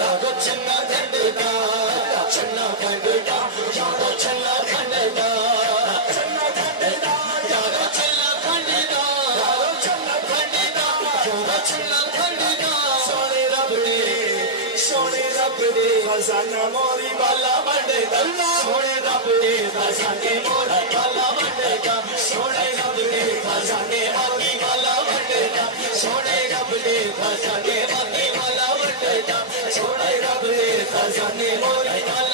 यारो चन्ना खंडदा चन्ना खंडदा यारो चन्ना खंडदा चन्ना खंडदा यारो चन्ना खंडदा यारो चन्ना खंडदा यारो चन्ना खंडदा सोने रब दे खजाना मोरी वाला बंडेगा सोने रब दे खजाने मोरी वाला बंडेगा सोने रब दे खजाने आगी वाला बंडेगा सोने रब दे खजाने आगी वाला बंडेगा सोने रब दे खजाने मोरी वाला